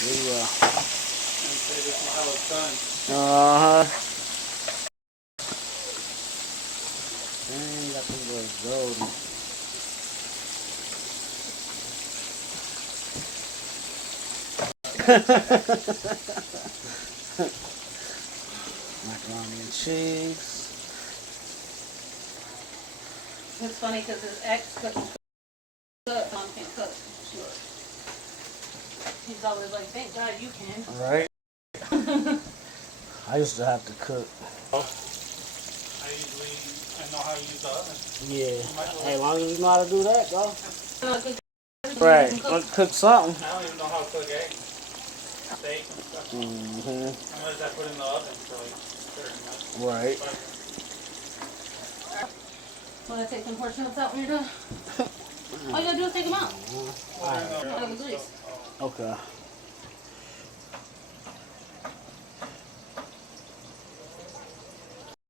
There you go. And say this is how it's done. Uh-huh. Dang, got them boys golden. Macaroni and cheese. It's funny because his ex couldn't cook, mom can't cook. He's always like, thank God you can. Right. I used to have to cook. I know how to use the oven. Yeah. Hey, as long as you know how to do that, though. Right. Right. Let's cook something. I don't even know how to cook eggs. Steak and stuff. Mm-hmm. Unless I put in the oven for like 30 minutes. Right. Want to take some portion of that when you're done? All you gotta do is take them out. Alright. Out of the grease. Okay.